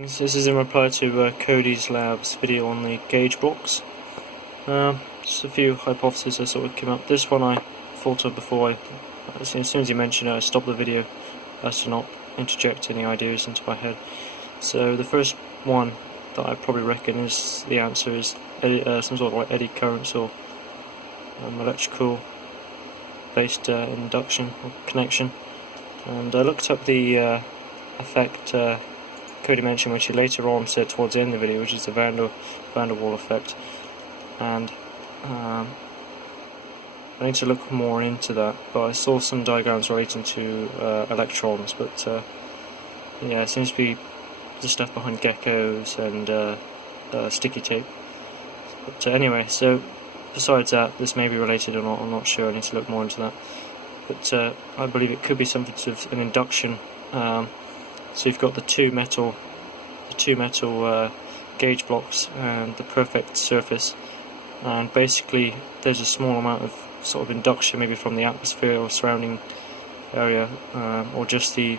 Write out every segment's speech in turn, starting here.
This is in reply to Cody's lab's video on the gauge blocks. Just a few hypotheses that sort of came up. This one I thought of before. As soon as you mentioned it, I stopped the video as to not interject any ideas into my head. So the first one that I probably reckon is the answer is some sort of like eddy currents or electrical based induction or connection. And I looked up the effect Cody mentioned, which he later on said towards the end of the video, which is the van der Waals effect, and I need to look more into that, but I saw some diagrams relating to electrons, but yeah, it seems to be the stuff behind geckos and sticky tape. But anyway, so besides that, this may be related or not, I'm not sure, I need to look more into that. But I believe it could be something to do with an induction. So you've got the two metal gauge blocks and the perfect surface, and basically there's a small amount of sort of induction, maybe from the atmosphere or surrounding area, or just the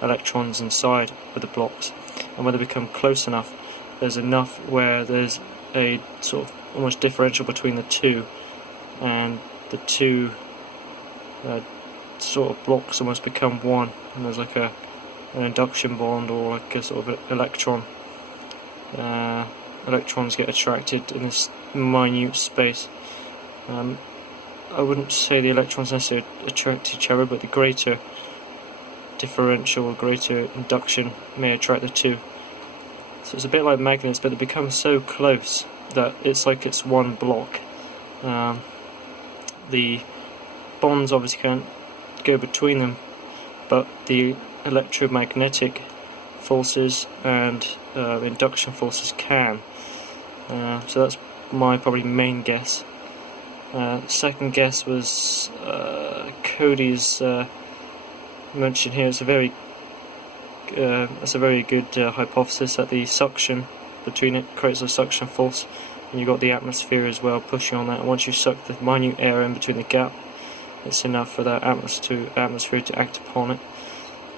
electrons inside of the blocks, and when they become close enough, there's enough where there's a sort of almost differential between the two, and the two sort of blocks almost become one, and there's like an induction bond, or like a sort of electrons get attracted in this minute space. I wouldn't say the electrons necessarily attract each other, but the greater differential or greater induction may attract the two. So it's a bit like magnets, but they become so close that it's like it's one block. The bonds obviously can't go between them, but the electromagnetic forces and induction forces can. So that's my probably main guess. Second guess was Cody's mention here. It's a very good hypothesis that the suction between it creates a suction force, and you've got the atmosphere as well pushing on that. And once you suck the minute air in between the gap, it's enough for that atmosphere to act upon it.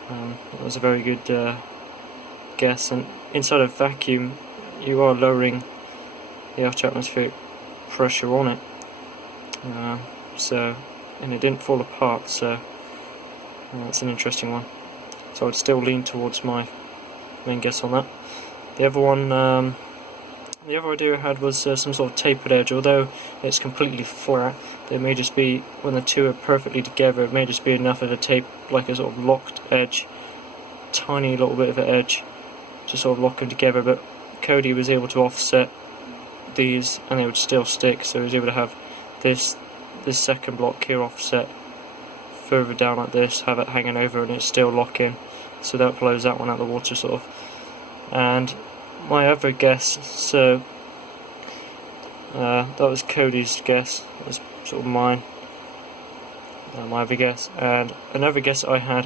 That was a very good guess. And inside a vacuum, you are lowering the outer atmospheric pressure on it. And it didn't fall apart. So that's an interesting one. So I'd still lean towards my main guess on that. The other one, the other idea I had was some sort of tapered edge. Although it's completely flat, there may just be, when the two are perfectly together, it may just be enough of a tape, like a sort of locked edge, tiny little bit of an edge, to sort of lock them together. But Cody was able to offset these, and they would still stick. So he was able to have this second block here offset further down like this, have it hanging over, and it's still lock in. So that blows that one out of the water, sort of. And my other guess, so that was Cody's guess, that was sort of mine, my other guess. And another guess I had,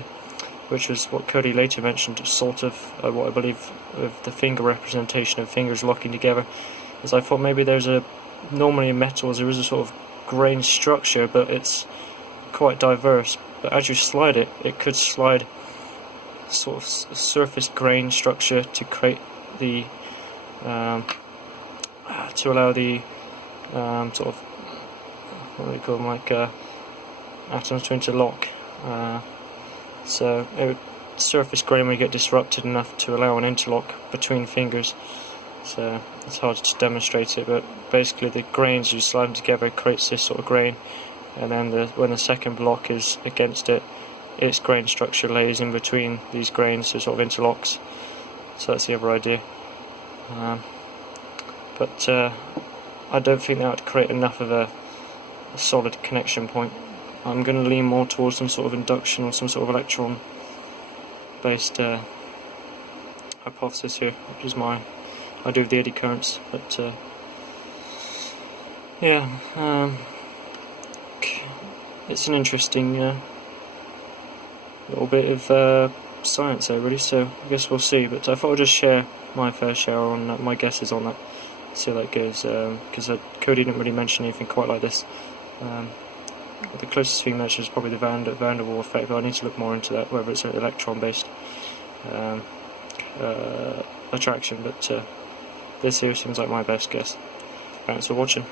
which was what Cody later mentioned, sort of what I believe of the finger representation of fingers locking together, is I thought maybe there's normally in metals there is a sort of grain structure, but it's quite diverse. But as you slide it, it could slide sort of surface grain structure to create the to allow the sort of, what do you call them, like atoms to interlock. So it would, surface grain would get disrupted enough to allow an interlock between fingers. So it's hard to demonstrate it, but basically the grains, you slide them together, creates this sort of grain, and then when the second block is against it, its grain structure lays in between these grains, so it sort of interlocks. So that's the other idea. But I don't think that would create enough of a solid connection point. I'm going to lean more towards some sort of induction or some sort of electron based hypothesis here, which is my idea of the eddy currents. But yeah, it's an interesting little bit of science there, really, so I guess we'll see. But I thought I'd just share my fair share on my guesses on that, see how that goes, because Cody didn't really mention anything quite like this. The closest thing mentioned is probably the van der Waals effect, but I need to look more into that, whether it's electron based. attraction, but this here seems like my best guess. Thanks for watching.